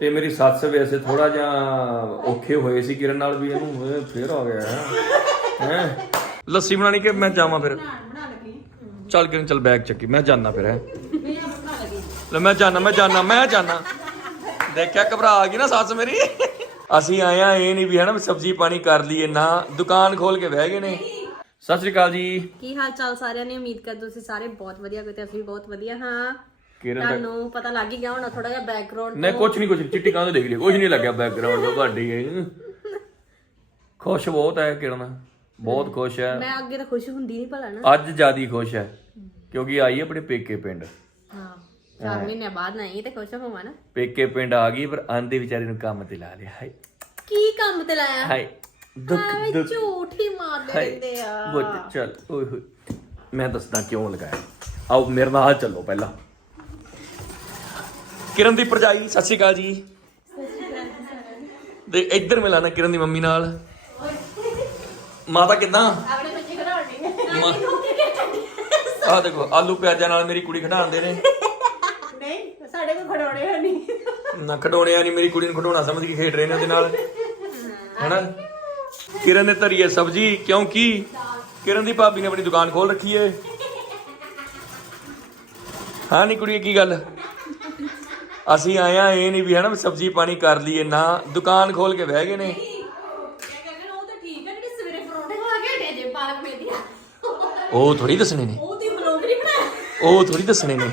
ਤੇ ਮੇਰੀ ਸੱਸ ਵੈਸੇ ਥੋੜਾ ਜਿਹਾ ਔਖੇ ਹੋਏ ਸੀ ਕਿਰਨ ਨਾਲ ਵੀ ਇਹਨੂੰ ਇਹ ਫੇਰ ਆ ਗਿਆ ਹੈ? ਲੱਸੀ ਬਣਾਣੀ ਕਿ ਮੈਂ ਜਾਵਾਂ ਫਿਰ? ਬਣਾ ਲੱਗੀ। ਚੱਲ ਕਿਰਨ ਚੱਲ ਬੈਗ ਚੱਕੀ ਮੈਂ ਜਾਣਾ ਫਿਰ ਹੈ। ਮੈਂ ਆ ਬਣਾ ਲੱਗੀ। ਲੈ ਮੈਂ ਜਾਣਾ ਮੈਂ ਜਾਣਾ ਮੈਂ ਜਾਣਾ ਦੇਖਿਆ ਘਬਰਾ ਗਈ ਨਾ ਸੱਸ ਮੇਰੀ। ਅਸੀਂ ਆਏ ਆ ਇਹ ਨਹੀਂ ਵੀ ਹਨਾ ਸਬਜ਼ੀ ਪਾਣੀ ਕਰ ਲਈਏ ਨਾ ਦੁਕਾਨ ਖੋਲ ਕੇ ਬਹਿ ਗਏ ਨੇ। ਸਤਿ ਸ੍ਰੀ ਅਕਾਲ ਜੀ। ਕੀ ਹਾਲ ਚਾਲ ਸਾਰਿਆਂ ਨੇ? ਉਮੀਦ ਕਰਦੇ ਤੁਸੀਂ ਸਾਰੇ ਬਹੁਤ ਵਧੀਆ ਕੋਈ ਤੇ ਅਸੀਂ ਵੀ ਬਹੁਤ ਵਧੀਆ ਹਾਂ। ਕਿਰਨ ਦਾ ਤੁਹਾਨੂੰ ਪਤਾ ਲੱਗ ਹੀ ਗਿਆ ਹੋਣਾ ਥੋੜਾ ਜਿਹਾ ਬੈਕਗ੍ਰਾਉਂਡ ਨਹੀਂ ਕੁਝ ਨਹੀਂ ਕੁਝ ਚਿੱਟੀ ਕਾਂ ਦੇਖ ਲਈ। ਕੁਝ ਨਹੀਂ ਲੱਗਿਆ ਬੈਕਗ੍ਰਾਉਂਡ ਤੋਂ ਤੁਹਾਡੀ। ਇਹ। ਖੁਸ਼ ਬਹੁਤ ਹੈ ਕਿਰਨ। ਬਹੁਤ ਖੁਸ਼ ਹੈ। ਮੈਂ ਅੱਗੇ ਤਾਂ ਖੁਸ਼ ਹੁੰਦੀ ਨਹੀਂ ਭਲਾ ਨਾ। ਅੱਜ ਜਿਆਦੀ ਖੁਸ਼ ਹੈ ਕਿਉਂਕਿ ਆਈ ਆਪਣੇ ਪੇਕੇ ਪਿੰਡ। ਹਾਂ ਚਾਰ ਮਹੀਨੇ ਬਾਅਦ ਨਹੀਂ ਤੇ ਖੁਸ਼ ਹੋਵਾਂ ਨਾ। ਪੇਕੇ ਪਿੰਡ ਆ ਗਈ ਪਰ ਆਂਦੇ ਵਿਚਾਰੇ ਨੂੰ ਕੰਮ ਤੇ ਲਾ ਲਿਆ। ਹਾਏ। ਕੀ ਕੰਮ ਤੇ ਲਾਇਆ? ਹਾਏ ਦੁੱਖ ਐਵੇਂ ਦੁੱਖ। ਝੂਠ ਹੀ ਮਾਰਦੇ ਰਹਿੰਦੇ ਆ। ਗੁੱਟ ਚੱਲ ਓਏ ਹੋਏ। ਮੈਂ ਦੱਸਦਾ ਕਿਉਂ ਲਗਾਇਆ। ਆਓ ਮੇਰੇ ਨਾਲ ਚੱਲੋ ਪਹਿਲਾਂ। ਕਿਰਨ ਦੀ ਭਰਜਾਈ ਸਤਿ ਸ਼੍ਰੀ ਅਕਾਲ ਜੀ। ਦੇ ਇੱਧਰ ਮਿਲਾਣਾ ਕਿਰਨ ਦੀ ਮੰਮੀ ਨਾਲ। ਮਾਤਾ ਕਿਦਾਂ? ਆਪਣੇ ਬੱਚੇ ਖੜਾਉਣੇ ਆਹ ਦੇਖੋ ਆਲੂ ਪਿਆਜ਼ਾਂ ਨਾਲ ਮੇਰੀ ਕੁੜੀ ਖਡਾਉਂਦੇ ਨੇ। ਨਹੀਂ ਸਾਡੇ ਕੋਲ ਖੜਾਉਣੇ ਨਹੀਂ ਨਾ। ਖਡਾਉਣਿਆ ਨਹੀਂ ਮੇਰੀ ਕੁੜੀ ਨੂੰ ਖਡਾਉਣਾ ਸਮਝ ਕੇ ਖੇਡ ਰਹੇ ਨੇ ਉਹਦੇ ਨਾਲ। ਹੈਨਾ? ਕਿਰਨ ਨੇ ਧਰੀ ਹੈ ਸਬਜੀ ਕਿਉਂਕਿ ਕਿਰਨ ਦੀ ਭਾਬੀ ਨੇ ਆਪਣੀ ਦੁਕਾਨ ਖੋਲ ਰੱਖੀ ਏ। ਹਾਂ ਨਹੀਂ ਕੁੜੀ ਕੀ ਗੱਲ? ਅਸੀਂ ਆਏ ਆ ਇਹ ਨਹੀਂ ਵੀ ਹਨਾ ਵੀ ਸਬਜੀ ਪਾਣੀ ਕਰ ਲਈਏ ਨਾ। ਦੁਕਾਨ ਖੋਲ ਕੇ ਬਹਿ ਗਏ ਨੇ। ਉਹ ਤਾਂ ਠੀਕ ਹੈ ਜਿਹੜੇ ਸਵੇਰੇ ਪਰੌਂਠੇ ਖਾ ਕੇ ਹਟੇ ਜੇ ਪਾਲਕ ਮੇਥੀਆਂ ਉਹ ਥੋੜੀ ਦੱਸਣੇ ਨੇ। ਉਹ ਤੇ ਬਲੌਗ ਨਹੀਂ ਬਣਾਇਆ? ਉਹ ਥੋੜੀ ਦੱਸਣੇ ਨੇ।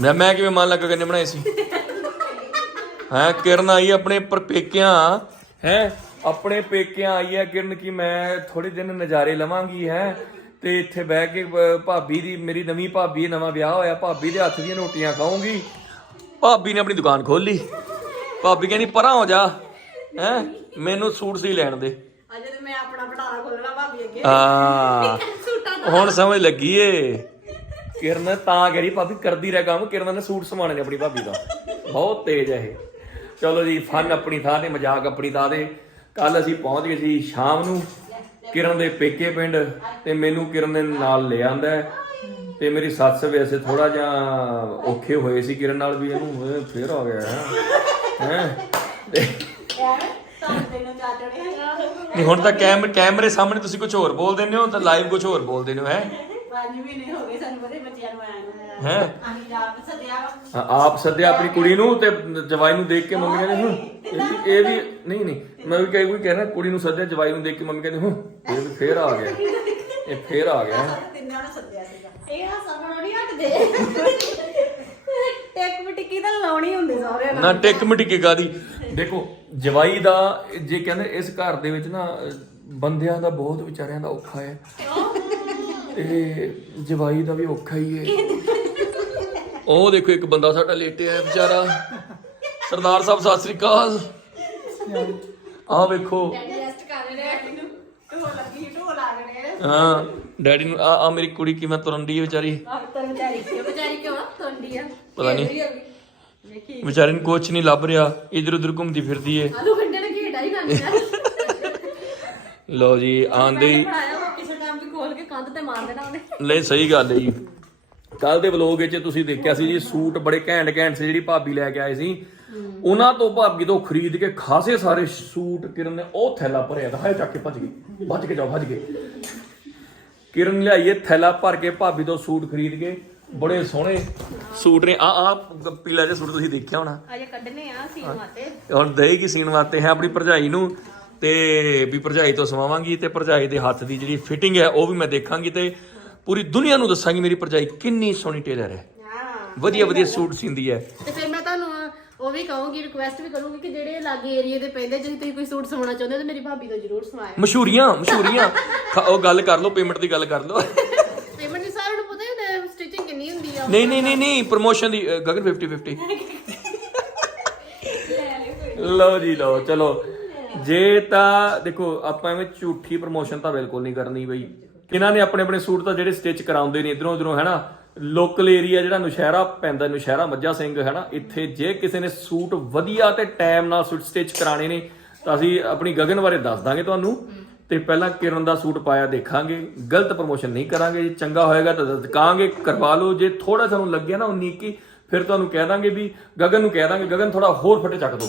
ਮੈਂ ਮੈਂ ਕਿਵੇਂ ਮਨ ਲੱਗਾ ਕਿੰਨੇ ਬਣਾਏ ਸੀ? ਹੈ ਕਿਰਨ ਆਈ ਆਪਣੇ ਪਰ ਪੇਕਿਆਂ। ਹੈ ਆਪਣੇ ਪੇਕਿਆਂ ਆਈ ਹੈ ਕਿਰਨ ਕੀ ਮੈਂ ਥੋੜੇ ਦਿਨ ਨਜ਼ਾਰੇ ਲਵਾਂਗੀ ਹੈ। ਤੇ ਇੱਥੇ ਬਹਿ ਕੇ ਭਾਬੀ ਦੀ ਮੇਰੀ ਨਵੀਂ ਭਾਬੀ ਹੈ, ਨਵਾਂ ਵਿਆਹ ਹੋਇਆ ਭਾਬੀ ਦੇ ਹੱਥ ਦੀਆਂ ਰੋਟੀਆਂ ਖਾਊਂਗੀ। ਭਾਬੀ ਨੇ ਆਪਣੀ ਦੁਕਾਨ ਖੋਲ ਲਈ ਭਾਬੀ ਕਹਿੰਦੀ ਪਰਾਂ ਹੋ ਜਾ ਹੈ? ਮੈਨੂੰ ਸੂਟ ਸੀ ਲੈਣ ਦੇ। ਅੱਜ ਤੇ ਮੈਂ ਆਪਣਾ ਪਟਾਰਾ ਖੋਲਣਾ ਭਾਬੀ ਅੱਗੇ। ਆ ਸੂਟਾਂ ਦਾ ਹੁਣ ਸਮਝ ਲੱਗੀ ਏ। ਕਿਰਨ ਤਾਂ ਕਹਿ ਰਹੀ ਭਾਬੀ ਕਰਦੀ ਰਹਿ ਕੰਮ। ਕਿਰਨ ਨੇ ਸੂਟ ਸਮਾਣੇ ਨੇ ਆਪਣੀ ਭਾਬੀ ਦਾ ਬਹੁਤ ਤੇਜ਼ ਹੈ ਇਹ। ਚਲੋ ਜੀ ਫਨ ਆਪਣੀ ਥਾਂ ਤੇ ਮਜ਼ਾਕ ਆਪਣੀ ਥਾਂ ਤੇ। ਕੱਲ ਅਸੀਂ ਪਹੁੰਚ ਗਏ ਸੀ ਸ਼ਾਮ ਨੂੰ। ਕਿਰਨ ਦੇ ਪੇਕੇ ਪਿੰਡ ਤੇ ਮੈਨੂੰ ਕਿਰਨ ਦੇ ਨਾਲ ਲੈ ਆਂਦਾ। ਤੇ ਮੇਰੀ ਸੱਸ ਵੈਸੇ ਥੋੜਾ ਜਿਹਾ ਔਖੇ ਹੋਏ ਸੀ ਕਿਰਨ ਨਾਲ ਵੀ ਇਹਨੂੰ ਇਹ ਫੇਰ ਆ ਗਿਆ ਹੈ। ਹੈ? ਤਾਂ ਤੈਨੂੰ ਚਾਟੜਿਆ ਨਹੀਂ ਹੁਣ ਤਾਂ ਕੈਮ ਕੈਮਰੇ ਸਾਹਮਣੇ ਤੁਸੀਂ ਕੁਝ ਹੋਰ ਬੋਲ ਦਿੰਦੇ ਹੋ ਤਾਂ ਲਾਈਵ ਕੁਝ ਹੋਰ ਬੋਲ ਦਿੰਦੇ ਹੋ ਹੈ? ਪੰਜ ਮਹੀਨੇ ਹੋ ਗਏ ਸਾਨੂੰ ਬੜੇ ਬੱਚਿਆਂ ਨੂੰ ਆਇਆ ਨੂੰ। ਹੈ? ਅਸੀਂ ਜਾ ਸੱਦਿਆ ਵਾ। ਹਾਂ, ਆਪ ਸੱਦਿਆ ਆਪਣੀ ਕੁੜੀ ਨੂੰ ਤੇ ਜਵਾਈ ਨੂੰ ਦੇਖ ਕੇ ਮੰਮੀ ਕਹਿੰਦੇ ਹੂੰ ਇਹ ਵੀ ਇਹ ਵੀ ਨਹੀਂ ਨਹੀਂ ਮੈਂ ਵੀ ਕਈ ਕੋਈ ਕਹਿਣਾ ਕੁੜੀ ਨੂੰ ਸੱਦਿਆ ਜਵਾਈ ਨੂੰ ਦੇਖ ਕੇ ਮੰਮੀ ਕਹਿੰਦੇ ਹੂੰ ਇਹ ਵੀ ਫੇਰ ਆ ਗਿਆ ਇਹ ਫੇਰ ਆ ਗਿਆ ਤਿੰਨਾਂ ਨੂੰ ਸੱਦਿਆ ਸੀਗਾ। ਇਹ ਹਾਸਾ ਬਣਾਉਣੀ ਨਹੀਂ ਹਟਦੇ। ਟੈਕ ਮਟਿੱਕੀ ਤਾਂ ਲਾਉਣੀ ਹੁੰਦੀ ਸਾਰਿਆਂ ਨਾ ਟਿਕ ਮਟਿੱਕੀ ਗਾਦੀ ਦੇਖੋ ਜਵਾਈ ਦਾ ਜੇ ਕਹਿੰਦੇ ਇਸ ਘਰ ਦੇ ਵਿੱਚ ਨਾ ਅਹ, ਬੰਦਿਆਂ ਦਾ ਬਹੁਤ ਵਿਚਾਰਿਆਂ ਦਾ ਔਖਾ ਹੈ। ਤੇ ਜਵਾਈ ਦਾ ਵੀ ਔਖਾ ਹੀ ਹੈ। ਉਹ ਦੇਖੋ ਇੱਕ ਬੰਦਾ ਸਾਡਾ ਲੇਟਿਆ ਹੈ ਵਿਚਾਰਾ। ਸਰਦਾਰ ਸਾਹਿਬ ਸਤਿ ਸ੍ਰੀ ਅਕਾਲ। ਆਹ ਵੇਖੋ। ਰੈਸਟ ਕਰ ਰਹੇ ਨੇ ਨੂੰ ਢੋਲ ਲੱਗੀ ਢੋਲ ਆ ਗਏ ਨੇ। ਹਾਂ ਡੈਡੀ ਨੂੰ ਆ ਆ ਮੇਰੀ ਕੁੜੀ ਕਿਵੇਂ ਤੁਰਨ ਦੀ ਹੈ ਵਿਚਾਰੀ? ਆਹ ਤਾਂ ਵਿਚਾਰੀ ਕਿਉਂ ਵਿਚਾਰੀ ਕਿਉਂ ਤੋਂਡੀ ਆ? ਪਤਾ ਨਹੀਂ। ਵੇਖੀ। ਵਿਚਾਰੀ ਨੂੰ ਕੁਛ ਨਹੀਂ ਲੱਭ ਰਿਹਾ ਇਧਰ ਉਧਰ ਘੁੰਮਦੀ ਫਿਰਦੀ ਏ ਆਲੂ ਗੰਡੇ ਨੇ ਖੇਡਾ ਹੀ ਨਾ ਲਓ ਜੀ ਆਂਦੇ ਹੀ ਕੰਧ ਤੇ ਮਾਰ ਦੇਣਾ ਉਹਨੇ। ਲੈ ਸਹੀ ਗੱਲ ਹੈ ਜੀ। ਕੱਲ ਦੇ ਵਲੋਗ ਵਿੱਚ ਤੁਸੀਂ ਦੇਖਿਆ ਸੀ ਜੀ ਸੂਟ ਬੜੇ ਘੈਂਟ ਘੈਂਟ ਸੀ ਜਿਹੜੀ ਭਾਬੀ ਲੈ ਕੇ ਆਏ ਸੀ। ਉਹਨਾਂ ਤੋਂ ਭਾਬੀ ਤੋਂ ਖਰੀਦ ਕੇ ਖਾਸੇ ਸਾਰੇ ਸੂਟ ਕਿਰਨ ਨੇ ਉਹ ਥੈਲਾ ਭਰਿਆ ਤਾਂ ਹਾਏ ਚੱਕ ਕੇ ਭੱਜ ਗਈ ਭੱਜ ਕੇ ਜਾਓ ਭੱਜ ਕੇ ਕਿਰਨ ਲਿਆਈਏ ਥੈਲਾ ਭਰ ਕੇ ਭਾਬੀ ਤੋਂ ਸੂਟ ਖਰੀਦ ਕੇ ਬੜੇ ਸੋਹਣੇ ਸੂਟ ਨੇ। ਆ ਆ ਪੀਲਾ ਜਿਹਾ ਸੂਟ ਤੁਸੀਂ ਦੇਖਿਆ ਹੋਣਾ। ਅਜੇ ਕੱਢਨੇ ਆ ਸੀਨ ਵਾਤੇ ਹੁਣ ਦੇਗੀ ਸੀਣ ਵਾਸਤੇ ਹੈ ਆਪਣੀ ਭਰਜਾਈ ਨੂੰ। ਤੇ ਵੀ ਭਰਜਾਈ ਤੋਂ ਸਵਾਵਾਂਗੀ ਤੇ ਭਰਜਾਈ ਦੇ ਹੱਥ ਦੀ ਜਿਹੜੀ ਫਿਟਿੰਗ ਹੈ ਉਹ ਵੀ ਮੈਂ ਦੇਖਾਂਗੀ ਤੇ ਪੂਰੀ ਦੁਨੀਆ ਨੂੰ ਦੱਸਾਂਗੀ ਮੇਰੀ ਭਰਜਾਈ ਕਿੰਨੀ ਸੋਹਣੀ ਟੇਲਰ ਹੈ। ਹਾਂ। ਵਧੀਆ ਵਧੀਆ ਸੂਟ ਸੀਂਦੀ ਹੈ। ਤੇ ਫਿਰ ਮੈਂ ਤੁਹਾਨੂੰ ਉਹ ਵੀ ਕਹੂੰਗੀ ਰਿਕੁਐਸਟ ਵੀ ਕਰੂੰਗੀ ਕਿ ਜਿਹੜੇ ਲਾਗੇ ਏਰੀਆ ਦੇ ਪੈਂਦੇ ਜੇ ਤੁਸੀਂ ਕੋਈ ਸੂਟ ਸਵਾਉਣਾ ਚਾਹੁੰਦੇ ਹੋ ਤਾਂ ਮੇਰੀ ਭਾਬੀ ਤੋਂ ਜ਼ਰੂਰ ਸਵਾਇਓ ਮਸ਼ਹੂਰੀਆਂ ਮਸ਼ਹੂਰੀਆਂ। ਉਹ ਗੱਲ ਕਰ ਲਓ ਪੇਮੈਂਟ ਦੀ ਗੱਲ ਕਰ ਲਓ। ਪੇਮੈਂਟ ਦੀ ਸਾਰਿਆਂ ਨੂੰ ਪਤਾ ਹੀ ਹੁੰਦਾ ਸਟਿਚਿੰਗ ਕਿੰਨੀ ਹੁੰਦੀ ਆ। ਨਹੀਂ ਨਹੀਂ ਨਹੀਂ ਨਹੀਂ ਪ੍ਰੋਮੋਸ਼ਨ ਦੀ ਗਗਨ 50 50 ਲਓ ਜੀ ਲਓ ਚਲੋ। ਜੇ ਤਾਂ ਦੇਖੋ, ਆਪਾਂ ਐਵੇਂ ਝੂਠੀ ਪ੍ਰੋਮੋਸ਼ਨ ਤਾਂ ਬਿਲਕੁਲ ਨਹੀਂ ਕਰਨੀ ਬਈ। ਇਹਨਾਂ ਨੇ ਆਪਣੇ ਆਪਣੇ ਸੂਟ ਤਾਂ ਜਿਹੜੇ ਸਟਿਚ ਕਰਾਉਂਦੇ ਨੇ ਇਧਰੋਂ ਉਧਰੋਂ, ਹੈਨਾ? ਲੋਕਲ ਏਰੀਆ ਜਿਹੜਾ ਨੁਸ਼ਹਿਰਾ ਪੈਂਦਾ, ਨੁਸ਼ਹਿਰਾ ਮੱਝਾ ਸਿੰਘ, ਹੈਨਾ? ਇੱਥੇ ਜੇ ਕਿਸੇ ਨੇ ਸੂਟ ਵਧੀਆ ਤੇ ਟਾਈਮ ਨਾਲ ਸੂਟ ਸਟਿਚ ਕਰਾਣੇ ਨੇ, ਤਾਂ ਅਸੀਂ ਆਪਣੀ ਗਗਨ ਬਾਰੇ ਦੱਸ ਦਾਂਗੇ ਤੁਹਾਨੂੰ। ਤੇ ਪਹਿਲਾਂ ਕਿਰਨ ਦਾ ਸੂਟ ਪਾਇਆ ਦੇਖਾਂਗੇ। ਗਲਤ ਪ੍ਰਮੋਸ਼ਨ ਨਹੀਂ ਕਰਾਂਗੇ। ਜੇ ਚੰਗਾ ਹੋਏਗਾ ਤਾਂ ਕਹਾਂਗੇ ਕਰਵਾ ਲਓ। ਜੇ ਥੋੜਾ ਸਾਨੂੰ ਲੱਗਿਆ ਨਾ 19 ਕੀ ਫਿਰ ਤੁਹਾਨੂੰ ਕਹਿ ਦਾਂਗੇ ਵੀ ਗਗਨ ਨੂੰ ਕਹਿ ਦਾਂਗੇ, ਗਗਨ ਥੋੜਾ ਹੋਰ ਫਟੇ ਚੱਕ ਦਿਓ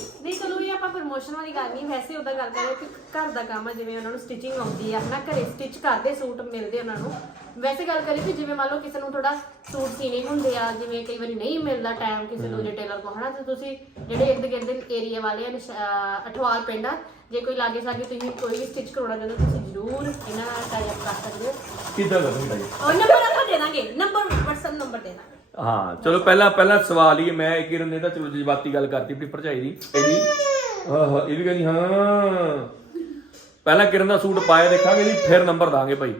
ਪ੍ਰਮੋਸ਼ਨ ਵਾਲੀ ਗੱਲ ਨਹੀਂ ਵੈਸੇ ਉਹਦਾ ਗੱਲ ਕਰੀਏ ਕਿ ਘਰ ਦਾ ਕੰਮ ਹੈ ਜਿਵੇਂ ਉਹਨਾਂ ਨੂੰ ਸਟਿਚਿੰਗ ਆਉਂਦੀ ਆ ਹਨਾ ਘਰੇ ਸਟਿਚ ਕਰਦੇ ਸੂਟ ਮਿਲਦੇ ਉਹਨਾਂ ਨੂੰ। ਵੈਸੇ ਗੱਲ ਕਰੀਏ ਕਿ ਜਿਵੇਂ ਮੰਨ ਲਓ ਕਿਸੇ ਨੂੰ ਥੋੜਾ ਸੂਟ ਸੀਨੇ ਹੁੰਦੇ ਆ ਜਿਵੇਂ ਕਈ ਵਾਰੀ ਨਹੀਂ ਮਿਲਦਾ ਟਾਈਮ ਕਿਸੇ ਦੂਜੇ ਟੇਲਰ ਕੋਲ ਹਨਾ ਤੇ ਤੁਸੀਂ ਜਿਹੜੇ ਇਰਦ ਗਿਰਦ ਏਰੀਆ ਵਾਲੇ ਆ ਅਠਵਾਲ ਪਿੰਡ ਆ ਜੇ ਕੋਈ ਲਾਗੇ ਸਾਗੇ ਤੁਸੀਂ ਕੋਈ ਵੀ ਸਟਿਚ ਕਰਾਉਣਾ ਚਾਹੁੰਦੇ ਹੋ, ਤੁਸੀਂ ਜ਼ਰੂਰ ਇਹਨਾਂ ਨਾਲ ਟਾਈ ਅਪ ਕਰ ਸਕਦੇ ਹੋ। ਕਿੱਦਾਂ ਕਰੂੰਗਾ ਜੀ ਉਹ ਨੰਬਰ ਆਪਾਂ ਦੇ ਦਾਂਗੇ ਨੰਬਰ WhatsApp ਨੰਬਰ ਦੇ ਦਾਂਗੇ। ਹਾਂ ਚਲੋ ਪਹਿਲਾਂ ਪਹਿਲਾਂ ਸਵਾਲ ਹੀ ਹੈ, ਮੈਂ ਕਿਰਨ ਨੇ ਤਾਂ ਚਲੋ ਜਜ਼ਬਾਤੀ ਗੱਲ ਕਰਤੀ ਆਪਣੀ ਭਰਜਾਈ ਦੀ। ਇਹਦੀ ਆਹ ਇਹ ਵੀ ਕਹਿੰਦੀ ਹਾਂ। ਪਹਿਲਾਂ ਕਿਰਨ ਦਾ ਸੂਟ ਪਾਇਆ ਦੇਖਾਂਗੇ ਜੀ ਫਿਰ ਨੰਬਰ ਦਾਂਗੇ ਭਾਈ।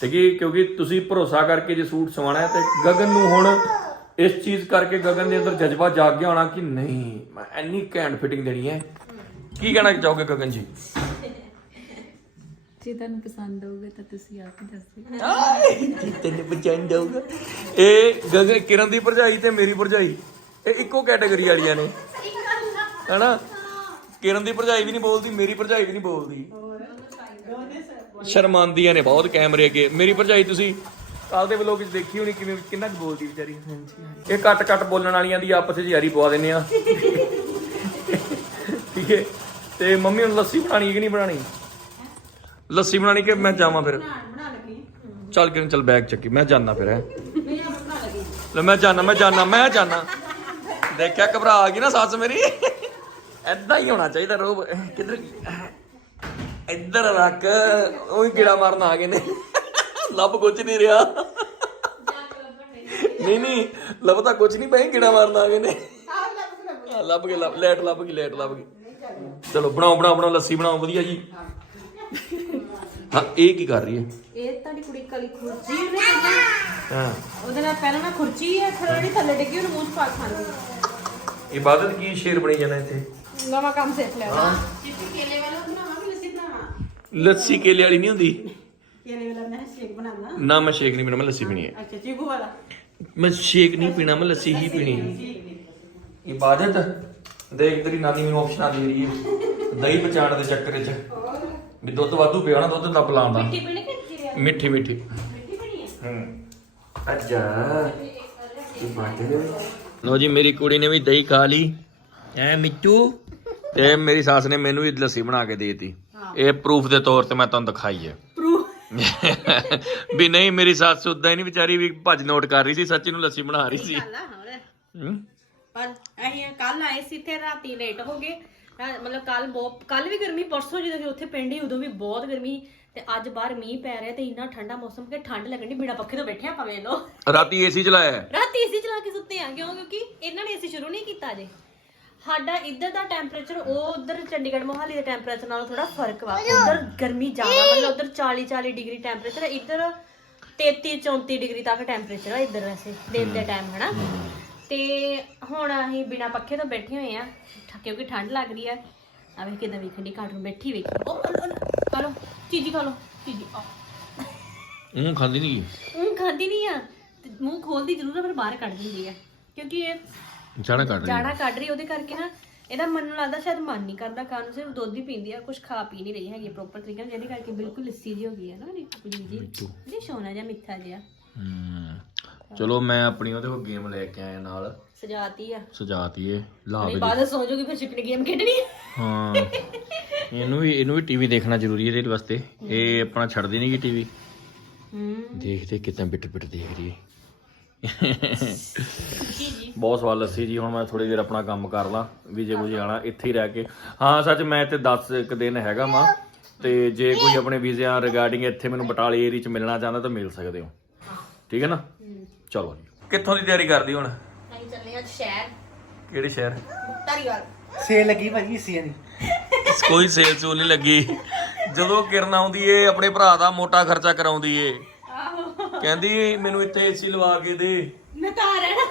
ਠੀਕ ਹੈ ਕਿਉਂਕਿ ਤੁਸੀਂ ਭਰੋਸਾ ਕਰਕੇ ਜੇ ਸੂਟ ਸਵਾਣਾ ਹੈ ਤੇ ਗਗਨ ਨੂੰ ਹੁਣ ਇਸ ਚੀਜ਼ ਕਰਕੇ ਗਗਨ ਦੇ ਅੰਦਰ ਜਜ਼ਬਾ ਜਾਗ ਗਿਆ ਹੋਣਾ ਕਿ ਨਹੀਂ ਮੈਂ ਇੰਨੀ ਘੈਂਟ ਫਿਟਿੰਗ ਦੇਣੀ ਹੈ। ਕੀ ਕਹਿਣਾ ਚਾਹੋਗੇ ਗਗਨ ਜੀ? ਜੇ ਤੁਹਾਨੂੰ ਪਸੰਦ ਆਊਗਾ ਤਾਂ ਤੁਸੀਂ ਆ ਕੇ ਦੱਸੋ ਜੀ ਤੈਨੂੰ ਪਛਾਣ ਜਾਊਗਾ ਇਹ ਗਗਨ ਕਿਰਨ ਦੀ ਭਰਜਾਈ ਤੇ ਮੇਰੀ ਭਰਜਾਈ ਇਹ ਇੱਕੋ ਕੈਟਾਗਰੀ ਵਾਲੀਆਂ ਨੇ। ਹਨਾ? ਕਿਰਨ ਦੀ ਭਰਜਾਈ ਵੀ ਨਹੀਂ ਬੋਲਦੀ ਮੇਰੀ ਭਰਜਾਈ ਵੀ ਨਹੀਂ ਬੋਲਦੀ। ਸ਼ਰਮਾਂਦੀਆਂ ਨੇ ਬਹੁਤ ਕੈਮਰੇ ਅੱਗੇ। ਮੇਰੀ ਭਰਜਾਈ ਤੁਸੀਂ ਕੱਲ ਦੇ ਵਲੋਗ ਵਿੱਚ ਦੇਖੀ ਹੋਣੀ ਕਿਵੇਂ ਕਿੰਨਾ ਕੁ ਬੋਲਦੀ ਵਿਚਾਰੀ। ਇਹ ਕੱਟ ਕੱਟ ਬੋਲਣ ਵਾਲੀਆਂ ਦੀ ਆਪਸ ਵਿੱਚ ਯਾਰੀ ਪਵਾ ਦਿੰਨੇ ਆ। ਠੀਕ ਹੈ? ਤੇ ਮੰਮੀ ਹੁਣ ਲੱਸੀ ਬਣਾਣੀ ਕਿ ਨਹੀਂ ਬਣਾਣੀ ਲੱਸੀ ਬਣਾਣੀ ਕਿ ਮੈਂ ਜਾਵਾਂ ਫਿਰ? ਚੱਲ ਕਿਰਨ ਚੱਲ ਬੈਗ ਚੱਕੀ। ਮੈਂ ਜਾਣਾ ਫਿਰ ਹੈ। ਲੈ ਮੈਂ ਜਾਣਾ ਮੈਂ ਜਾਣਾ ਮੈਂ ਜਾਣਾ ਦੇਖਿਆ ਘਬਰਾ ਆ ਗਈ ਨਾ ਸੱਸ ਮੇਰੀ। ਐਦਾਂ ਹੀ ਹੋਣਾ ਚਾਹੀਦਾ ਰੋਬ। ਕਿੱਧਰ ਇੱਧਰ ਰੱਖ। ਉਹੀ ਕੀੜਾ ਮਾਰਨ ਆ ਗਏ ਨੇ। ਲੱਭ ਕੁਝ ਨਹੀਂ ਰਿਹਾ। ਨਹੀਂ ਨਹੀਂ। ਲੱਭਦਾ ਕੁਝ ਨਹੀਂ ਪਈ ਕੀੜਾ ਮਾਰਨ ਆ ਗਏ ਨੇ। ਆ, ਲੱਭ ਗਏ ਲੱਭ ਲੈਟ ਲੱਭ ਗਈ ਲੈਟ ਲੱਭ ਗਈ। ਚਲੋ ਬਣਾਓ ਬਣਾਓ ਬਣਾਓ ਲੱਸੀ ਬਣਾਓ ਵਧੀਆ ਜੀ। ਹਾਂ ਇਹ ਕੀ ਕਰ ਰਹੀ ਹੈ? ਇਹ ਤੁਹਾਡੀ ਕੁੜੀ ਕਲੀ ਖੁਰਚੀ ਉਹਨੇ ਹਾਂ। ਉਹਦੇ ਨਾਲ ਪਹਿਲਾਂ ਨਾ ਖੁਰਚੀ ਹੈ ਥੋੜੀ ਥੱਲੇ ਡਿੱਗੀ ਉਹਨੂੰ ਮੂੰਹ ਚ ਪਾ ਕੇ ਖਾਂਦੀ। ਇਬਾਦਤ ਕੀ ਸ਼ੇਰ ਬਣੀ ਜਾਣਾ ਇੱਥੇ? ਨਵਾਂ ਕੰਮ ਸਿੱਖ ਲਿਆ ਚਿੱਟੀ ਕੇਲੇ ਵਾਲਾ ਬਣਾਵਾ ਕਿ ਲੱਸੀ ਬਣਾਵਾ ਲੱਸੀ ਕੇਲੇ ਵਾਲੀ ਨਹੀਂ ਹੁੰਦੀ? ਕੇਲੇ ਵਾਲਾ ਮੈਂ ਸ਼ੇਕ ਬਣਾਉਣਾ ਨਾ ਮੈਂ ਸ਼ੇਕ ਨਹੀਂ ਪੀਣਾ ਮੈਂ ਲੱਸੀ ਪੀਣੀ ਹੈ। ਅੱਛਾ ਚੀਕੂ ਵਾਲਾ। ਮੈਂ ਸ਼ੇਕ ਨਹੀਂ ਪੀਣਾ ਮੈਂ ਲੱਸੀ ਹੀ ਪੀਣੀ ਹੈ। ਇਬਾਦਤ। ਦੇਖ ਤੇਰੀ ਨਾਨੀ ਮੈਨੂੰ ਆਪਸ਼ਨਾਂ ਦੇ ਰਹੀ ਹੈ। ਦਹੀਂ ਬਚਾਉਣ ਦੇ ਚੱਕਰ 'ਚ। ਵੀ ਦੁੱਧ ਵਾਧੂ ਪਿਆ ਨਾ ਦੁੱਧ ਦਾ ਪਲਾਉਂਦਾ ਮਿੱਟੀ ਪੀਣੀ ਕਿ ਜੀਰੇ ਮਿੱਠੀ ਮਿੱਠੀ। ਮਿੱਟੀ ਪੀਣੀ ਹੈ ਹੂੰ। ਅੱਜਾ। ਇਬਾਦਤ। ਲੋ ਜੀ ਮੇਰੀ ਕੁੜੀ ਨੇ ਵੀ ਦਹੀਂ ਖਾ ਲਈ। ਐ ਮਿੱਟੂ। ਤੇ ਮੇਰੀ ਸੱਸ ਨੇ ਮੈਨੂੰ ਵੀ ਲੱਸੀ ਬਣਾ ਕੇ ਦੇਤੀ। ਇਹ ਪ੍ਰੂਫ ਦੇ ਤੌਰ ਤੇ ਮੈਂ ਤੁਹਾਨੂੰ ਦਿਖਾਈ ਹੈ। ਵੀ ਨਹੀਂ ਮੇਰੀ ਸੱਸ ਉਦਾਂ ਹੀ ਨਹੀਂ ਵਿਚਾਰੀ ਵੀ ਭੱਜ ਨੋਟ ਕਰ ਰਹੀ ਸੀ ਸੱਚੀ ਨੂੰ ਲੱਸੀ ਬਣਾ ਰਹੀ ਸੀ। ਹੂੰ? ਪਰ ਅਸੀਂ ਕੱਲ ਆਏ ਸੀ ਤੇ ਰਾਤੀ ਲੇਟ ਹੋ ਗਏ। ਰਾ- ਮਤਲਬ ਕੱਲ ਬਹੁਤ ਕੱਲ ਵੀ ਗਰਮੀ ਪਰਸੋਂ ਜਦੋਂ ਅਸੀਂ ਉੱਥੇ ਪਿੰਡ ਹੀ ਉਦੋਂ ਵੀ ਬਹੁਤ ਗਰਮੀ ਤੇ ਅੱਜ ਬਾਹਰ ਮੀਂਹ ਪੈ ਰਿਹਾ ਤੇ ਇੰਨਾ ਠੰਡਾ ਮੌਸਮ ਕਿ ਠੰਡ ਲੱਗਣੀ ਬਿਨਾ ਪੱਖੇ ਤੋਂ ਬੈਠੇ ਆਪਾਂ ਵੇਖ ਲਓ। ਰਾਤੀ ਏਸੀ ਚਲਾਇਆ ਹੈ। ਰਾਤੀ ਏਸੀ ਚਲਾ ਕੇ ਸੁੱਤੇ ਆ ਕਿਉਂ? ਕਿਉਂਕਿ ਇਹਨਾਂ ਨੇ ਏਸੀ ਸ਼ੁਰੂ ਨਹੀਂ ਕੀਤਾ ਜੇ ਸਾਡਾ ਇੱਧਰ ਦਾ ਟੈਂਪਰੇਚਰ ਉਹ ਉਧਰ ਚੰਡੀਗੜ੍ਹ ਮੋਹਾਲੀ ਦੇ ਟੈਂਪਰੇਚਰ ਨਾਲੋਂ ਥੋੜਾ ਫ਼ਰਕ ਵਾ। ਉਧਰ ਗਰਮੀ ਜ਼ਿਆਦਾ ਮਤਲਬ ਉਧਰ 40 40 ਡਿਗਰੀ ਟੈਂਪਰੇਚਰ ਹੈ ਇੱਧਰ 33 34 ਡਿਗਰੀ ਤੱਕ ਟੈਂਪਰੇਚਰ ਹੈ ਇੱਧਰ ਵੈਸੇ ਦਿਨ ਦੇ ਟਾਈਮ ਹਨਾ? ਤੇ ਹੁਣ ਅਸੀਂ ਬਿਨਾ ਪੱਖੇ ਤੋਂ ਬੈਠੇ ਹੋਏ ਆ ਕਿਉਂਕਿ ਠੰਡ ਲੱਗ ਰਹੀ ਹੈ ਆ ਵੇਖ ਕਿਦਾਂ ਵੇਖਣ ਦੀ ਕਾਰਟੂਨ ਬੈਠੀ ਵੇਖ। ਉਹ ਖਾ ਲੋ ਚੀਜੀ ਖਾ ਲੋ ਚੀਜੀ ਆ ਹੂੰ ਖਾਂਦੀ ਨਹੀਂ ਉਹ ਖਾਂਦੀ ਨਹੀਂ ਆ ਮੂੰਹ ਖੋਲਦੀ ਜ਼ਰੂਰ ਆ ਪਰ ਬਾਹਰ ਕੱਢ ਦਿੰਦੀ ਆ। ਕਿਉਂਕਿ ਇਹ ਜਾਣਾ ਕੱਢ ਰਹੀ ਜਾੜਾ ਕੱਢ ਰਹੀ ਉਹਦੇ ਕਰਕੇ ਨਾ ਇਹਦਾ ਮਨ ਨੂੰ ਲੱਗਦਾ ਸ਼ਾਇਦ ਮਨ ਨਹੀਂ ਕਰਦਾ ਕਾਨੂੰ ਸਿਰਫ ਦੁੱਧ ਹੀ ਪੀਂਦੀ ਆ ਕੁਝ ਖਾ ਪੀ ਨਹੀਂ ਰਹੀ ਹੈਗੀ ਪ੍ਰੋਪਰ ਤਰੀਕੇ ਨਾਲ ਜਿਹਦੇ ਕਰਕੇ ਬਿਲਕੁਲ ਲੱਸੀ ਜੀ ਹੋ ਗਈ ਹੈ ਨਾ ਮੇਰੀ ਕੁੜੀ ਜੀ। ਜੀ ਸੋਨਾ ਜਿਹਾ ਮਿੱਠਾ ਜਿਹਾ। ਹੂੰ ਚਲੋ ਮੈਂ ਆਪਣੀ ਉਹਦੇ ਕੋਲ ਗੇਮ ਲੈ ਕੇ ਆਇਆ ਨਾਲ। ਸਜਾਤੀ ਆ। ਸਜਾਤੀ ਏ ਲਾ ਦੇ। ਬਾਅਦ ਸੌ ਜਾਊਗੀ ਫਿਰ ਚਿਕਨ ਗੇਮ ਖੇਡਣੀ। ਹਾਂ ਇਹਨੂੰ ਵੀ ਇਹਨੂੰ ਵੀ ਟੀਵੀ ਦੇਖਣਾ ਜ਼ਰੂਰੀ ਹੈ ਇਹਦੇ ਵਾਸਤੇ। ਇਹ ਆਪਣਾ ਛੱਡਦੀ ਨਹੀਂ ਗੀ ਟੀਵੀ ਹੂੰ। ਦੇਖਦੇ ਕਿਤੇ ਬਿਟ ਬਿਟ ਦੇਖ ਰਹੀ ਹੈ ਜੀ ਜੀ ਬਹੁਤ ਸਵਾਲ ਲੱਸੀ ਜੀ ਹੁਣ ਮੈਂ ਥੋੜੀ ਦੇਰ ਆਪਣਾ ਕੰਮ ਕਰ ਲਾਂ ਵਿਜੇ ਬੁਝੇ ਆਣਾ ਇੱਥੇ ਹੀ ਰਹਿ ਕੇ। ਹਾਂ ਸੱਚ ਮੈਂ ਤੇ 10 ਇੱਕ ਦਿਨ ਹੈਗਾ ਮਾਂ ਤੇ ਜੇ ਕੋਈ ਆਪਣੇ ਵੀਜ਼ਿਆਂ ਰਿਗਾਰਡਿੰਗ ਇੱਥੇ ਮੈਨੂੰ ਬਟਾਲੇ ਏਰੀਆ ਚ ਮਿਲਣਾ ਚਾਹੁੰਦਾ ਤਾਂ ਮਿਲ ਸਕਦੇ ਹੋ। ਠੀਕ ਹੈ ਨਾ? ਚਲੋ ਜੀ। ਕਿੱਥੋਂ ਦੀ ਤਿਆਰੀ ਕਰਦੀ ਹੁਣ? ਅਸੀਂ ਚੱਲੇ ਅੱਜ ਸ਼ਹਿਰ। ਕਿਹੜੇ ਸ਼ਹਿਰ? ਧਾਰੀਵਾਲ ਸੇਲ ਲੱਗੀ ਭਾਜੀ ਸੀ ਦੀ ਕੋਈ ਸੇਲ ਸੂਲ ਨਹੀਂ ਲੱਗੀ। ਜਦੋਂ ਕਿਰਨ ਆਉਂਦੀ ਏ ਆਪਣੇ ਭਰਾ ਦਾ ਮੋਟਾ ਖਰਚਾ ਕਰਾਉਂਦੀ ਏ। ਕਹਿੰਦੀ ਮੈਨੂੰ ਇੱਥੇ ਏਸੀ ਲਵਾ ਕੇ ਦੇ। ਮੈਂ ਤਾਂ ਆ ਰਹਿਣਾ।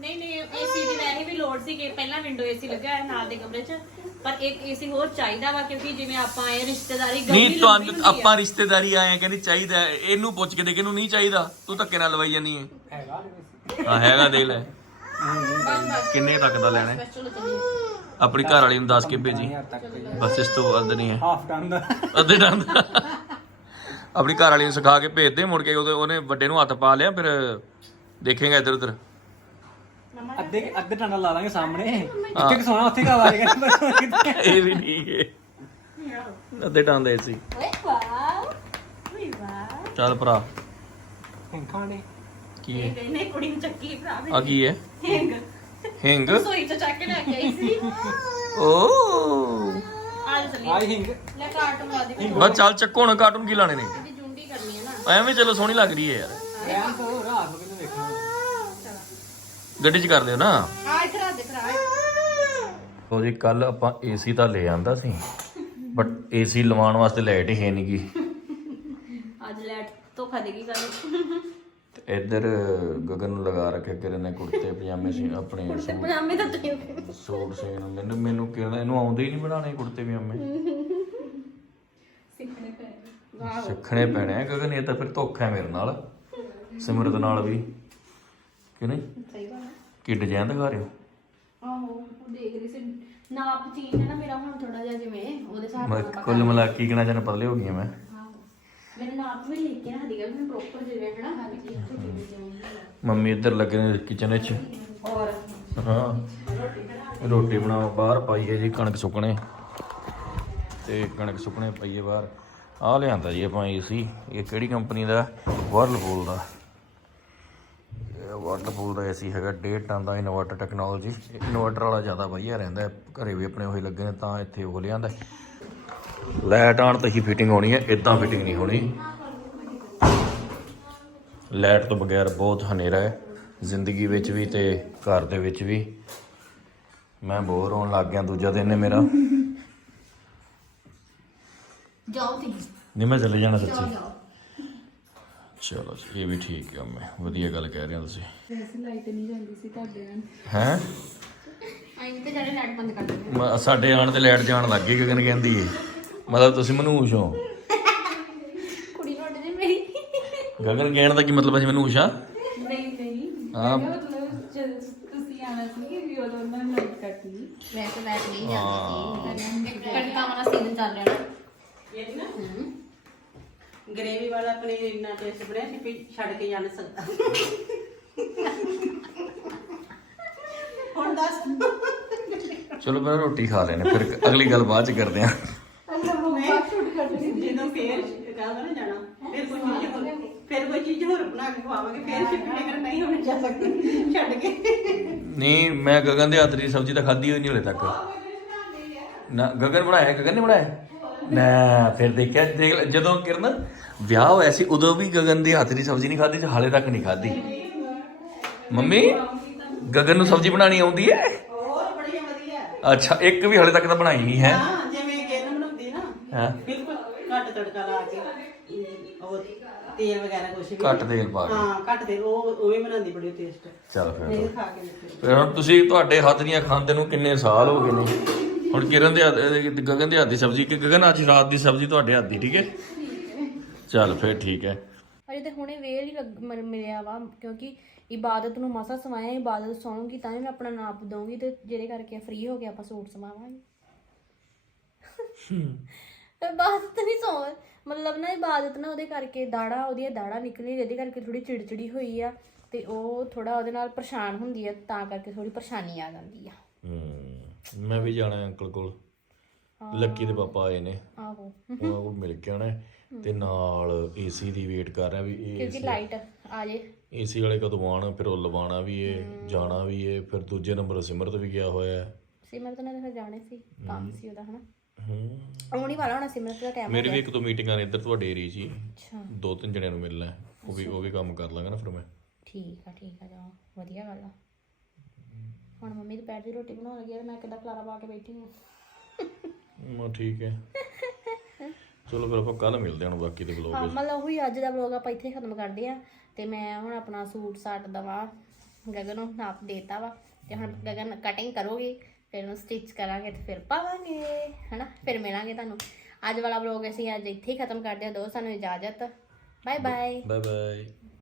ਨਹੀਂ ਨਹੀਂ ਏਸੀ ਦੀ ਵੈਸੇ ਵੀ ਲੋਡ ਸੀ ਕਿ ਪਹਿਲਾਂ ਵਿੰਡੋ ਏਸੀ ਲੱਗਾ ਹੈ ਨਾਲ ਦੇ ਕਮਰੇ 'ਚ ਪਰ ਇੱਕ ਏਸੀ ਹੋਰ ਚਾਹੀਦਾ ਵਾ ਕਿਉਂਕਿ ਜਿਵੇਂ ਆਪਾਂ ਆਏ ਰਿਸ਼ਤੇਦਾਰੀ ਗਰਮੀ ਨਹੀਂ ਤੁਹਾਨੂੰ। ਆਪਾਂ ਰਿਸ਼ਤੇਦਾਰੀ ਆਏ ਆ ਕਹਿੰਦੀ ਚਾਹੀਦਾ ਹੈ। ਇਹਨੂੰ ਪੁੱਛ ਕੇ ਦੇ ਕਿਹਨੂੰ ਨਹੀਂ ਚਾਹੀਦਾ। ਤੂੰ ਧੱਕੇ ਨਾਲ ਲਵਾਈ ਜਾਨੀ ਹੈ ਹੈਗਾ ਹਾਂ ਹੈਗਾ ਦੇ ਲੈ। ਕਿੰਨੇ ਤੱਕ ਦਾ ਲੈਣਾ ਹੈ? ਚਲੋ ਚੱਲੀਏ ਆਪਣੀ ਘਰ ਵਾਲੀ ਨੂੰ ਦੱਸ ਕੇ ਭੇਜੀ। ਬਸ ਇਸ ਤੋਂ ਵੱਧ ਨਹੀਂ ਹੈ। ਹਾਫ ਟਨ ਦਾ। ਅੱਧੇ ਡੰਦ ਆਪਣੀ ਘਰ ਵਾਲੀ ਨੂੰ ਸਿਖਾ ਕੇ ਭੇਜ ਦੇ ਮੁੜ ਕੇ ਉਹਦੇ ਉਹਨੇ ਵੱਡੇ ਨੂੰ ਹੱਥ ਪਾ ਲਿਆ ਫਿਰ ਦੇਖੇਗਾ ਇੱਧਰ ਉੱਧਰ। ਅੱਧੇ ਅੱਧੇ ਦਾ ਲਾ ਲਾਂਗੇ ਸਾਹਮਣੇ। ਜਿੱਥੇ ਸੋਣਾ ਉੱਥੇ ਕਾ ਆਵਾਜ਼ ਇਹ ਵੀ ਠੀਕ ਹੈ ਅੱਧੇ ਡੰਦ ਦੇ ਸੀ। ਓਏ ਵਾਓ ਓਏ ਵਾਓ ਚੱਲ ਭਰਾ। ਖਾਣੇ ਕੀ ਹੈ ਇਹਨੇ ਕੁੜੀ ਨੂੰ ਚੱਕੀ ਭਰਾ ਆ ਕੀ ਹੈ ਹਿੰਗ। ਹਿੰਗ? ਸੋਈ ਚ ਚੱਕ ਕੇ ਲੈ ਕੇ ਆਈ ਸੀ। ਓ। ਆਈ ਹਿੰਗ। ਲੈ ਕਾਰਟੂਨ ਲਾ ਦੇ ਬਸ ਚੱਲ ਚੱਕੋ ਹੁਣ ਕਾਰਟੂਨ ਕੀ ਲਾਣੇ ਨੇ। ਜੁੰਡੀ ਕਰਨੀ ਹੈ ਨਾ। ਐਵੇਂ ਚਲੋ ਸੋਹਣੀ ਲੱਗ ਰਹੀ ਹੈ ਯਾਰ। ਰਿਆਂ ਤੋਂ ਰਾਤ ਨੂੰ ਕਿਹਨੂੰ ਦੇਖਣਾ। ਗੱਡੀ 'ਚ ਕਰ ਦਿਓ ਨਾ। ਆ ਇੱਥੇ ਰੱਖ ਦੇ ਭਰਾ ਉਹ ਜੀ ਕੱਲ ਆਪਾਂ ਏਸੀ ਤਾਂ ਲੈ ਆਂਦਾ ਸੀ ਬਟ ਏਸੀ ਲਵਾਉਣ ਵਾਸਤੇ ਲਾਈਟ ਹੀ ਨਹੀਂ ਗਈ ਅੱਜ ਲੈਟ ਧੋਖਾ ਦੇਗੀ ਕੱਲ ਤੇ ਇੱਧਰ ਗਗਨ ਨੂੰ ਲਗਾ ਰੱਖਿਆ ਕਿਰਨ ਨੇ ਕੁੜਤੇ ਪਜਾਮੇ ਸੀ ਆਪਣੇ ਸੂਟ। ਪਜਾਮੇ ਤਾਂ ਤੁਸੀਂ ਸੂਟ ਸੀਨ ਮੈਨੂੰ ਮੈਨੂੰ ਕਿਰਨ ਇਹਨੂੰ ਆਉਂਦੇ ਹੀ ਨਹੀਂ ਬਣਾਣੇ ਕੁੜਤੇ ਪਜਾਮੇ। ਸਿੱਖਣੇ ਪੈਣੇ। ਆ ਗਗਨ ਇਹ ਤਾਂ ਫਿਰ ਧੋਖਾ ਹੈ ਮੇਰੇ ਨਾਲ। ਸਿਮਰਤ ਨਾਲ ਵੀ। ਕਿ ਨਹੀਂ? ਸਹੀ ਗੱਲ ਹੈ। ਕੀ ਡਿਜ਼ਾਈਨ ਦਿਖਾ ਰਹੇ ਹੋ? ਆਹੋ ਉਹ ਦੇਖ ਰਹੀ ਸੀ। ਨਾਪ ਚੀਜ਼ ਹੈ ਨਾ ਮੇਰਾ ਹੁਣ ਥੋੜਾ ਜਿਹਾ ਜਿਵੇਂ ਉਹਦੇ ਹਿਸਾਬ ਮੈਂ ਕੁੱਲ ਮਿਲਾ ਕੇ ਕੀ ਕਹਿਣਾ ਚਾਹੁੰਦਾ ਪਤਲੇ ਹੋ ਗਈਆਂ ਮੈਂ। ਆਹੋ। ਮੇਰੇ ਨਾਪ ਵੀ ਲੈ ਕੇ ਨਾ ਦੀਗਾ ਮੈਂ ਪ੍ਰੋਪਰ ਜਿਵੇਂ ਹੈ ਨਾ ਹਰ ਚੀਜ਼ ਛੋਟੀ ਜਿਹੀ ਜਿਵੇਂ ਮੰਮੀ ਇੱਧਰ ਲੱਗੇ ਨੇ ਕਿਚਨ ਵਿੱਚ। ਔਰ ਹਾਂ। ਰੋਟੀ ਬਣਾਓ ਬਾਹਰ ਪਾਈਏ ਜੀ ਕਣਕ ਸੁੱਕਣੇ। ਤੇ ਕਣਕ ਸੁੱਕਣੇ ਪਾਈਏ ਬਾਹਰ। ਆ ਲਿਆਂਦਾ ਜੀ ਆਪਾਂ ਏਸੀ। ਇਹ ਕਿਹੜੀ ਕੰਪਨੀ ਦਾ? ਵਰਲਪੂਲ ਦਾ। ਇਹ ਵਰਲਪੂਲ ਦਾ ਏਸੀ ਹੈਗਾ। 1.5 ਟਨ ਦਾ ਇਨਵਰਟਰ ਟੈਕਨੋਲੋਜੀ ਇਨਵਰਟਰ ਵਾਲਾ ਜ਼ਿਆਦਾ ਵਧੀਆ ਰਹਿੰਦਾ ਹੈ। ਘਰੇ ਵੀ ਆਪਣੇ ਉਹੀ ਲੱਗੇ ਨੇ ਤਾਂ ਇੱਥੇ ਉਹ ਲਿਆਂਦਾ ਲਾਈਟ ਆਣ ਤੇ ਹੀ ਫਿਟਿੰਗ ਹੋਣੀ ਹੈ। ਇਦਾਂ ਫਿਟਿੰਗ ਨਹੀਂ ਹੋਣੀ। ਲਾਈਟ ਤੋਂ ਬਗੈਰ ਬਹੁਤ ਹਨੇਰਾ ਹੈ ਜ਼ਿੰਦਗੀ ਵਿੱਚ ਵੀ ਤੇ ਘਰ ਦੇ ਵਿੱਚ ਵੀ। ਮੈਂ ਬੋਰ ਹੋਣ ਲੱਗ ਗਿਆ ਦੂਜਾ ਦਿਨ ਹੈ ਮੇਰਾ। ਜਾਓ ਤੁਸੀਂ। ਨਹੀਂ ਮੈਂ ਚਲੇ ਜਾਣਾ ਸੱਚੀ। ਚਲੋ ਜੀ, ਇਹ ਵੀ ਠੀਕ ਹੈ ਮੈਂ ਵਧੀਆ ਗੱਲ ਕਹਿ ਰਹੇ ਹੋ ਤੁਸੀਂ। ਵੈਸੇ ਲਾਈਟ ਨਹੀਂ ਜਾਂਦੀ ਸੀ ਤੁਹਾਡੇ ਨਾਲ। ਹੈ? ਆਈ ਤੇ ਜਿਹੜੇ ਲਾਈਟ ਬੰਦ ਕਰ ਦਿੰਦੇ ਸਾਡੇ ਆਣ ਤੇ ਲਾਈਟ ਜਾਣ ਲੱਗ ਗਈ ਗਗਨ ਕਹਿੰਦੀ ਏ ਮਤਲਬ ਤੁਸੀਂ ਮਨੂਸ਼ ਹੋ ਕੁੜੀ ਨੂੰ ਉੱਡ ਜੇ ਮੇਰੀ ਗਗਨ ਕਹਿਣ ਦਾ ਕੀ ਮਤਲਬ ਹੈ ਜੀ ਮਨੂਸ਼ ਆ ਨਹੀਂ ਨਹੀਂ। ਹਾਂ। ਮਤਲਬ ਜਦ ਤੁਸੀਂ ਆਣਾ ਸੀ ਵੀ ਉਦੋਂ ਉਹਨਾਂ ਨੇ ਲਾਈਟ ਕੱਟੀ ਵੈਸੇ ਲਾਈਟ ਨਹੀਂ ਜਾਂਦੀ ਕਣਕਾਂ ਵਾਲਾ ਸੀਜ਼ਨ ਚੱਲ ਰਿਹਾ ਨਾ। ਇਹ ਨਾ? ਗਰੇਵੀ ਵਾਲਾ ਪਨੀਰ ਇੰਨਾ ਟੇਸਟ ਬਣਿਆ ਸੀ ਵੀ ਛੱਡ ਕੇ ਜਾ ਨਹੀਂ ਸਕਦਾ। ਹੁਣ ਦੱਸ। ਚਲੋ ਪਹਿਲਾਂ ਰੋਟੀ ਖਾ ਲੈਣੇ ਫਿਰ ਅਗਲੀ ਗੱਲ ਬਾਅਦ ਚ ਕਰਦੇ ਹਾਂ ਜਦੋਂ ਫੇਰ ਕਹਾਂ ਨਾ ਜਾਣਾ ਫਿਰ ਕੋਈ ਚੀਜ਼ ਹੋਰ ਫਿਰ ਕੋਈ ਚੀਜ਼ ਹੋਰ ਬਣਾ ਕੇ ਖਵਾਵਾਂਗੇ ਫਿਰ ਨਹੀਂ ਹੋਣੀ ਜਾ ਸਕਦੀ ਛੱਡ ਕੇ। ਨਹੀਂ ਮੈਂ ਗਗਨ ਦੇ ਹੱਥ ਦੀ ਸਬਜ਼ੀ ਤਾਂ ਖਾਧੀ ਹੋਈ ਨਹੀਂ ਹਲੇ ਤੱਕ। ਨਾ ਗਗਨ ਬਣਾਇਆ ਗਗਨ ਨੇ ਬਣਾਇਆ? ਨਾ ਫਿਰ ਦੇਖਿਆ ਦੇਖ ਲੈ, ਜਦੋਂ ਕਿਰਨ ਵਿਆਹ ਹੋਇਆ ਸੀ ਉਦੋਂ ਵੀ ਗਗਨ ਦੇ ਹੱਥ ਦੀ ਸਬਜ਼ੀ ਨਹੀਂ ਖਾਧੀ ਤੇ ਹਾਲੇ ਤੱਕ ਨਹੀਂ ਖਾਧੀ। ਮੰਮੀ ਗਗਨ ਨੂੰ ਸਬਜ਼ੀ ਬਣਾਣੀ ਆਉਂਦੀ ਹੈ? ਹੋਰ ਬੜੀ ਵਧੀਆ। ਅੱਛਾ ਇੱਕ ਵੀ ਹਾਲੇ ਤੱਕ ਤਾਂ ਬਣਾਈ ਨਹੀਂ ਹੈ। ਹਾਂ ਜਿਵੇਂ ਕਿ ਇਹਨੂੰ ਬਣਾਉਂਦੀ ਨਾ ਹਾਂ। ਬਿਲਕੁਲ ਘੱਟ ਤੜਕਾ ਲਾ ਕੇ। ਅਮ, ਉਹ ਤੇਲ ਵਗੈਰਾ ਕੁਛ ਵੀ ਘੱਟ ਤੇਲ ਪਾ ਕੇ। ਹਾਂ ਘੱਟ ਤੇਲ ਉਹ ਉਹ ਵੀ ਬਣਾਉਂਦੀ ਬੜੀ ਟੇਸਟ ਚੱਲ ਫਿਰ। ਨਹੀਂ ਖਾ ਕੇ ਦੇਖੋ ਫਿਰ ਹੁਣ ਤੁਸੀਂ ਤੁਹਾਡੇ ਹੱਥ ਦੀਆਂ ਖਾਂਦੇ ਨੂੰ ਕਿੰਨੇ ਸਾਲ ਹੋ ਗਏ ਨੇ? ਹੁਣ ਕਿਰਨ ਦੇ ਹੱਥ ਅਹ ਗਗਨ ਦੇ ਹੱਥ ਦੀ ਸਬਜ਼ੀ ਕਿ ਗਗਨ ਅੱਜ ਰਾਤ ਦੀ ਸਬਜ਼ੀ ਤੁਹਾਡੇ ਹੱਥ ਦੀ ਠੀਕ ਹੈ? ਚੱਲ ਫਿਰ ਠੀਕ ਹੈ। ਅਜੇ ਤੇ ਹੁਣੇ ਵੇਲ ਹੀ ਲੱਗ- ਮਿਲਿਆ ਵਾ ਕਿਉਂਕਿ ਇਬਾਦਤ ਨੂੰ ਮਸਾ ਸਵਾਇਆ ਇਬਾਦਤ ਸੌਂਗੀ ਤਾਂ ਹੀ ਮੈਂ ਆਪਣਾ ਨਾਪ ਦਊਂਗੀ ਤੇ ਜਿਹਦੇ ਕਰਕੇ ਫ੍ਰੀ ਹੋ ਕੇ ਆਪਾਂ ਸੂਟ ਸਵਾਵਾਂਗੇ। ਇਬਾਦਤ ਨਹੀਂ ਸੌ। ਮਤਲਬ ਨਾ ਇਬਾਦਤ ਨਾ ਉਹਦੇ ਕਰਕੇ ਦਾੜਾ ਉਹਦੀਆਂ ਦਾੜਾ ਨਿਕਲੀ ਜਿਹਦੇ ਕਰਕੇ ਥੋੜੀ ਚਿੜਚਿੜੀ ਹੋਈ ਆ ਤੇ ਉਹ ਥੋੜਾ ਉਹਦੇ ਨਾਲ ਪਰੇਸ਼ਾਨ ਹੁੰਦੀ ਆ ਤਾਂ ਕਰਕੇ ਥੋੜੀ ਪਰੇਸ਼ਾਨੀ ਆ ਜਾਂਦੀ ਆ। ਹੂੰ ਮੈਂ ਵੀ ਜਾਣਾ ਅੰਕਲ ਕੋਲ। ਲੱਕੀ ਦੇ ਪਾਪਾ ਆਏ ਨੇ। ਆਹੋ। ਉਹਨਾਂ ਕੋਲ ਮਿਲ ਕੇ ਆਣਾ ਤੇ ਨਾਲ ਏਸੀ ਦੀ ਵੇਟ ਕਰ ਰਿਹਾ ਵੀ ਇਹ ਕਿਉਂਕਿ ਲਾਈਟ ਆ ਜੇ। ਏਸੀ ਵਾਲੇ ਕਦੋਂ ਆਉਣ ਫਿਰ ਉਹ ਲਵਾਉਣਾ ਵੀ ਏ ਜਾਣਾ ਵੀ ਏ ਫਿਰ ਦੂਜੇ ਨੰਬਰ ਸਿਮਰਤ ਵੀ ਗਿਆ ਹੋਇਆ ਸਿਮਰਤ ਨੇ ਫਿਰ ਜਾਣੇ ਸੀ ਕੰਮ ਸੀ ਉਹਦਾ ਹਨਾ? ਆਉਣੀ ਵਾਲਾ ਹੋਣਾ ਸਿਮਰਤ ਦਾ ਟਾਈਮ ਮੇਰੇ ਵੀ ਇੱਕ ਦੋ ਮੀਟਿੰਗਾਂ ਨੇ ਇੱਧਰ ਤੁਹਾਡੇ ਏਰੀਆ 'ਚ ਹੀ। ਅੱਛਾ। ਦੋ ਤਿੰਨ ਜਣਿਆਂ ਨੂੰ ਮਿਲਣਾ ਹੈ। ਉਹ ਵੀ ਉਹ ਵੀ ਕੰਮ ਕਰ ਲਾਂਗਾ ਨਾ ਫਿਰ ਮੈਂ। ਠੀਕ ਆ ਠੀਕ ਆ ਜਾਓ। ਵਧੀਆ ਗੱਲ ਆ। ਹੁਣ ਮੰਮੀ ਦੁਪਹਿਰ ਦੀ ਰੋਟੀ ਬਣਾਉਣ ਲੱਗੀ ਆ ਤੇ ਮੈਂ ਕਿੱਦਾਂ ਖਲਾਰਾ ਪਾ ਕੇ ਬੈਠੀ ਹਾਂ ਮਾ ਠੀਕ ਹੈ। ਚਲੋ ਫਿਰ ਆਪਾਂ ਕੱਲ ਮਿਲਦੇ ਹਾਂ ਹੁਣ ਬਾਕੀ ਦੇ ਬਲੌਗ ਹਾਂ ਮਤਲਬ ਉਹੀ ਅੱਜ ਦਾ ਵਲੋਗ ਆਪਾਂ ਇੱਥੇ ਖਤਮ ਕਰਦੇ ਆ ਤੇ ਮੈਂ ਹੁਣ ਆਪਣਾ ਸੂਟ ਸਾਟ ਦਵਾ ਗਗਨ ਨੂੰ ਨਾਪ ਦੇਤਾ ਵਾ। ਤੇ ਹੁਣ ਗਗਨ ਕਟਿੰਗ ਕਰੋਗੇ। ਫਿਰ ਉਹਨੂੰ ਸਟਿਚ ਕਰਾਂਗੇ ਤੇ ਫਿਰ ਪਾਵਾਂਗੇ, ਹਨਾ? ਫਿਰ ਮਿਲਾਂਗੇ ਤੁਹਾਨੂੰ। ਅੱਜ ਵਾਲਾ ਵਲੋਗ ਅਸੀਂ ਅੱਜ ਇੱਥੇ ਹੀ ਖਤਮ ਕਰਦੇ ਹਾਂ। ਦੋ ਸਾਨੂੰ ਇਜਾਜ਼ਤ। Bye bye bye bye